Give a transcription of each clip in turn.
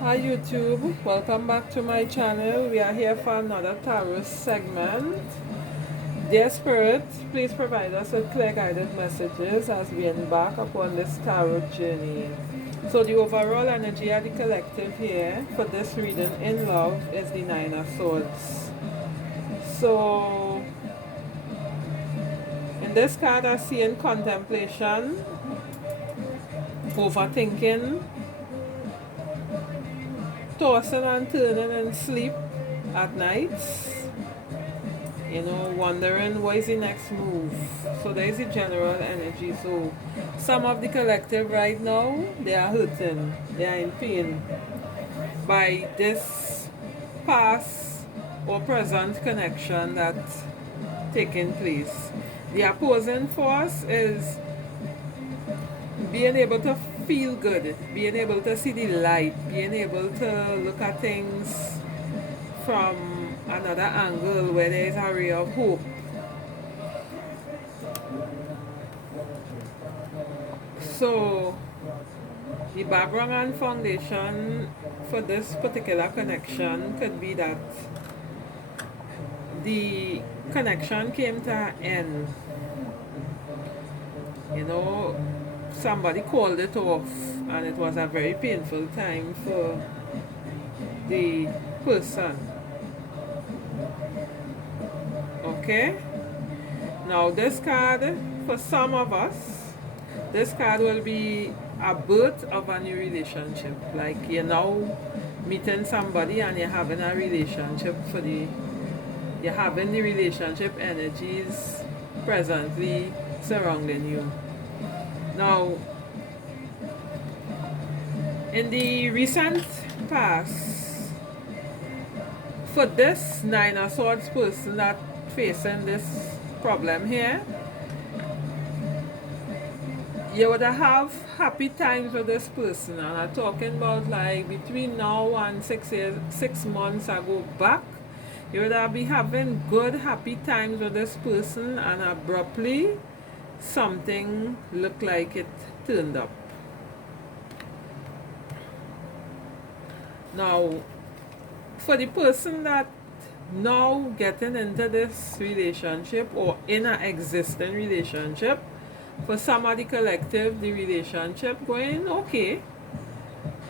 Hi YouTube, welcome back to my channel. We are here for another tarot segment. Dear Spirit, please provide us with clear guided messages as we embark upon this tarot journey. So the overall energy of the collective here for this reading in love is the Nine of Swords. So in this card I see in contemplation, overthinking, tossing and turning in sleep at night, wondering what is the next move. So there is the general energy. So some of the collective right now, they are hurting, they are in pain by this past or present connection that's taking place. The opposing force is being able to feel good, being able to see the light, being able to look at things from another angle where there is a ray of hope. So the background and foundation for this particular connection could be that the connection came to an end. Somebody called it off and it was a very painful time for the person. Okay? Now this card, for some of us, this card will be a birth of a new relationship. Like you're now meeting somebody and you're having a relationship you're having the relationship energies presently surrounding you. Now, in the recent past, for this Nine of Swords person that facing this problem here, you would have happy times with this person, and I'm talking about like between now and 6 months ago back, you would be having good happy times with this person, and abruptly something looked like it turned up. Now, for the person that now getting into this relationship or in an existing relationship, for some of the collective, the relationship going okay.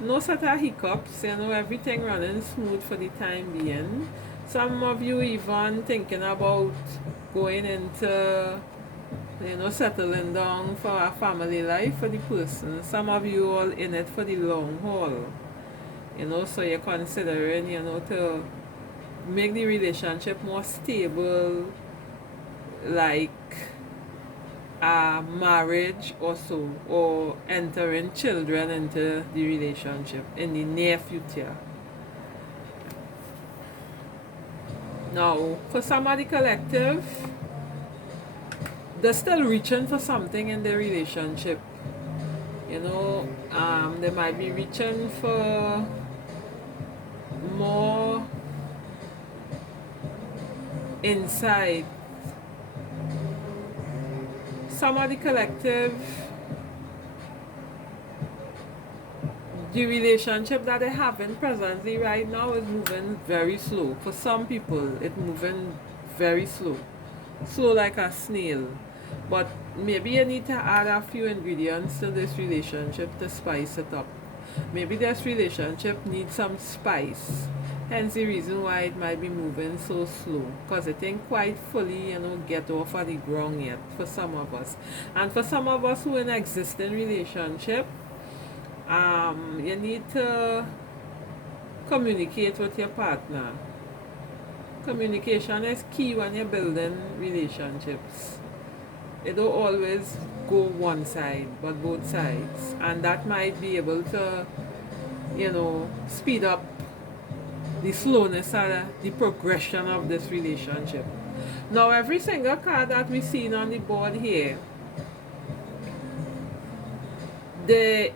No sort of hiccups, everything running smooth for the time being. Some of you even thinking about going into, settling down for a family life for the person. Some of you all in it for the long haul. So you're considering, to make the relationship more stable, like a marriage or so, or entering children into the relationship in the near future. Now, for some of the collective, they're still reaching for something in their relationship. They might be reaching for more insight. Some of the collective, the relationship that they're having presently right now is moving very slow. For some people, it's moving very slow. Slow like a snail. But maybe you need to add a few ingredients to this relationship to spice it up. Maybe this relationship needs some spice. Hence the reason why it might be moving so slow. Because it ain't quite fully, get off of the ground yet for some of us. And for some of us who in an existing relationship, you need to communicate with your partner. Communication is key when you're building relationships. It don't always go one side, but both sides. And that might be able to, speed up the slowness or the progression of this relationship. Now, every single card that we seen on the board here,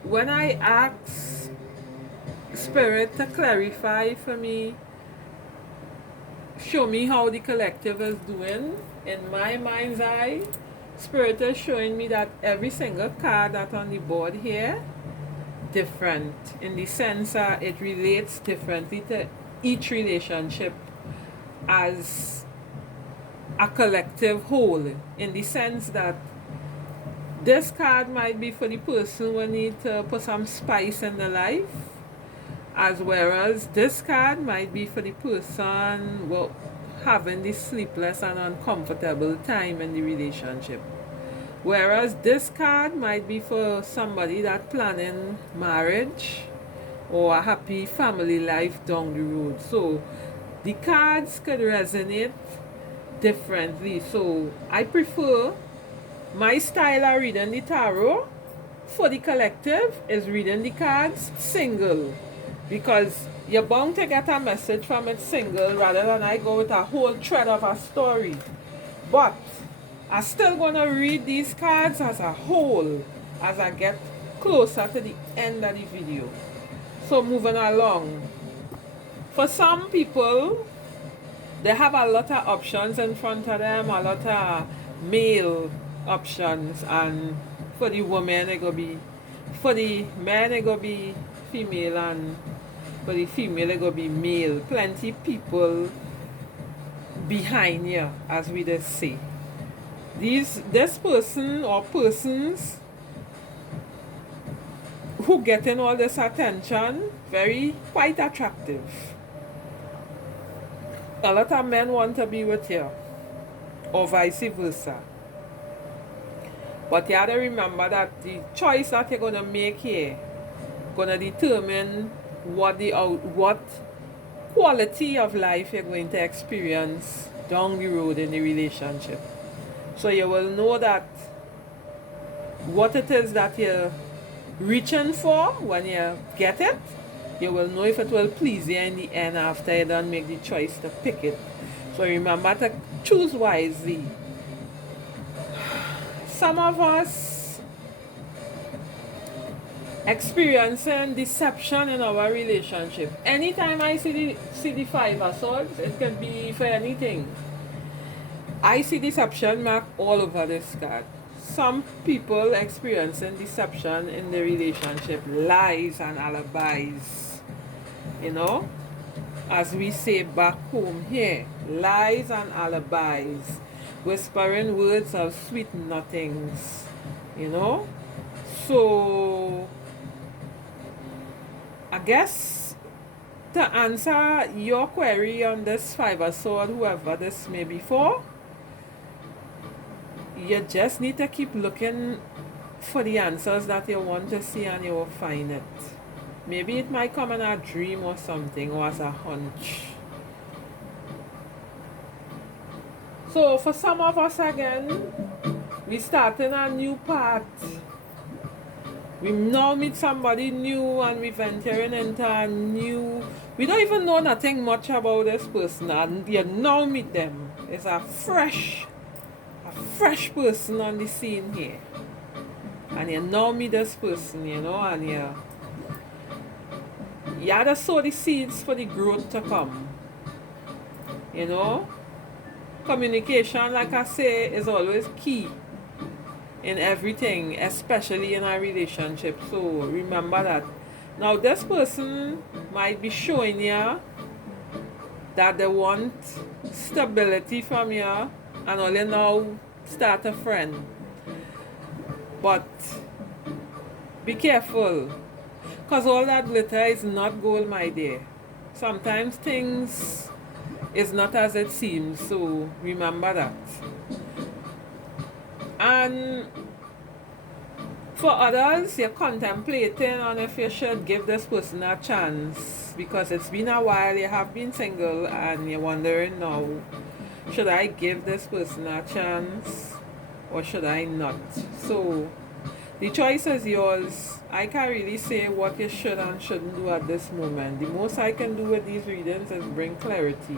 when I ask Spirit to clarify for me, show me how the collective is doing, in my mind's eye, Spirit is showing me that every single card that's on the board here different in the sense that it relates differently to each relationship as a collective whole, in the sense that this card might be for the person who need to put some spice in their life, as whereas this card might be for the person well, having the sleepless and uncomfortable time in the relationship. Whereas this card might be for somebody that planning marriage or a happy family life down the road. So the cards could resonate differently. So I prefer my style of reading the tarot for the collective is reading the cards single, because you're bound to get a message from it single rather than I go with a whole thread of a story. But I'm still gonna read these cards as a whole as I get closer to the end of the video. So moving along. For some people, they have a lot of options in front of them, a lot of male options, and for the women it gonna be, for the men it gonna be female, and for the female it gonna be male. Plenty people behind you, as we just say. This person or persons who getting all this attention, very quite attractive. A lot of men want to be with you, or vice versa. But you have to remember that the choice that you're gonna make here gonna determine what quality of life you're going to experience down the road in the relationship. So you will know that what it is that you're reaching for when you get it. You will know if it will please you in the end after you don't make the choice to pick it. So remember to choose wisely. Some of us experiencing deception in our relationship. Anytime I see the Five of Swords, it can be for anything. I see deception mark all over this card. Some people experiencing deception in the relationship, lies and alibis. You know, as we say back home here, lies and alibis, whispering words of sweet nothings. You know, so I guess to answer your query on this Five of Swords, whoever this may be for, you just need to keep looking for the answers that you want to see, and you will find it. Maybe it might come in a dream or something, or as a hunch. So for some of us again, we starting a new path. We now meet somebody new and we venturing into a new, we don't even know nothing much about this person, and you now meet them. It's a fresh person on the scene here, and you now meet this person, you know, and you have to sow the seeds for the growth to come. You know, communication, like I say, is always key in everything, especially in a relationship. So remember that. Now this person might be showing you that they want stability from you, and only now start a friend. But be careful, because all that glitter is not gold, my dear. Sometimes things is not as it seems, so remember that. And for others, you're contemplating on if you should give this person a chance, because it's been a while, you have been single, and you're wondering now, should I give this person a chance or should I not? So the choice is yours. I can't really say what you should and shouldn't do at this moment. The most I can do with these readings is bring clarity.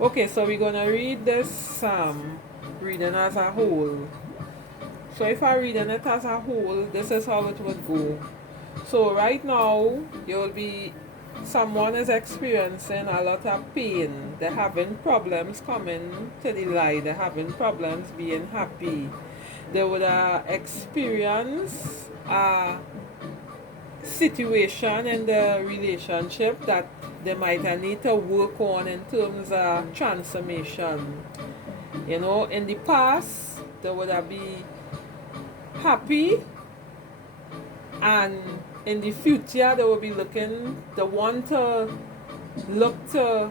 Okay, so we're gonna read this reading as a whole. So if I read it as a whole, this is how it would go. So right now, someone is experiencing a lot of pain. They're having problems coming to the light. They're having problems being happy. They would experience situation in the relationship that they might need to work on in terms of transformation. In the past, they would have been happy, and in the future, they will be they want to look to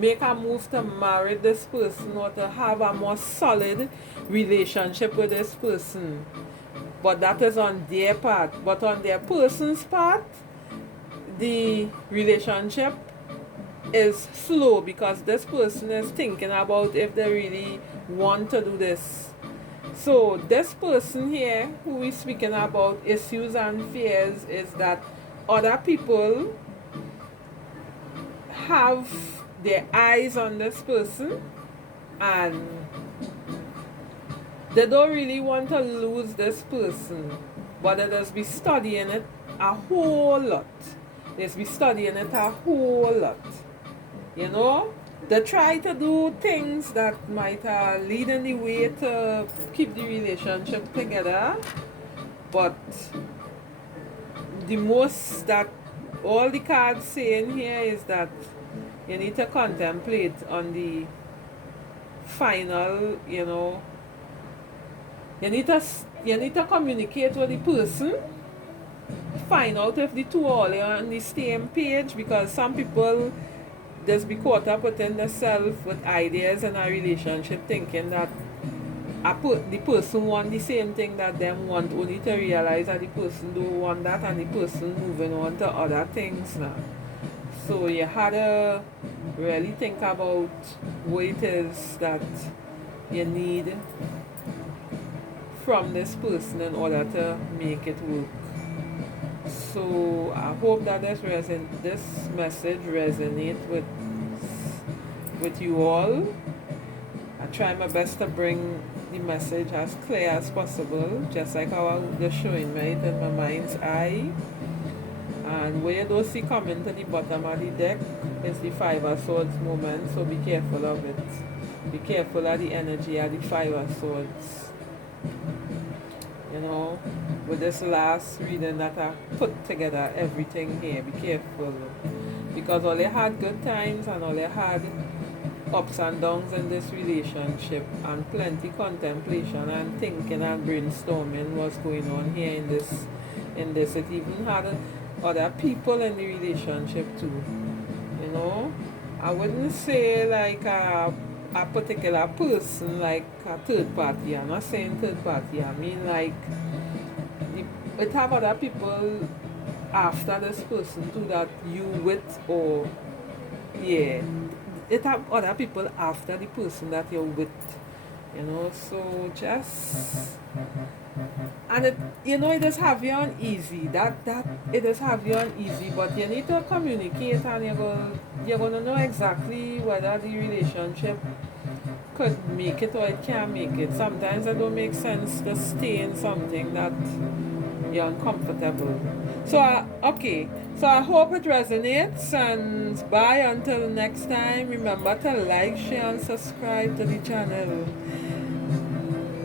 make a move to marry this person or to have a more solid relationship with this person. But that is on their part. But on their person's part, the relationship is slow because this person is thinking about if they really want to do this. So this person here who is speaking about issues and fears is that other people have their eyes on this person, and they don't really want to lose this person, but they just be studying it a whole lot. They just be studying it a whole lot. They try to do things that might lead in the way to keep the relationship together, but the most that all the cards saying here is that you need to contemplate on the final, you need to communicate with the person, find out if the two are on the same page, because some people just be caught up within themselves with ideas in a relationship, thinking that the person want the same thing that them want, only to realize that the person don't want that and the person moving on to other things now. So you had to really think about what it is that you need from this person in order to make it work. So I hope that this message resonates with you all. I try my best to bring the message as clear as possible, just like how I'm just showing it in my mind's eye. And where you don't see coming to the bottom of the deck is the Five of Swords moment, so be careful of it. Be careful of the energy of the Five of Swords. With this last reading that I put together everything here, be careful. Because all they had good times and all they had ups and downs in this relationship, and plenty contemplation and thinking and brainstorming was going on here in this. It even had other people in the relationship too. I wouldn't say like a particular person, like a third party. I'm not saying third party, I mean like it have other people after this person too that you with, or it have other people after the person that you're with, so just, and it does have you uneasy, that it does have you uneasy, but you need to communicate, and you're gonna know exactly whether the relationship could make it or it can't make it. Sometimes it don't make sense to stay in something that you're uncomfortable. So I hope it resonates, and bye until next time. Remember to like, share and subscribe to the channel.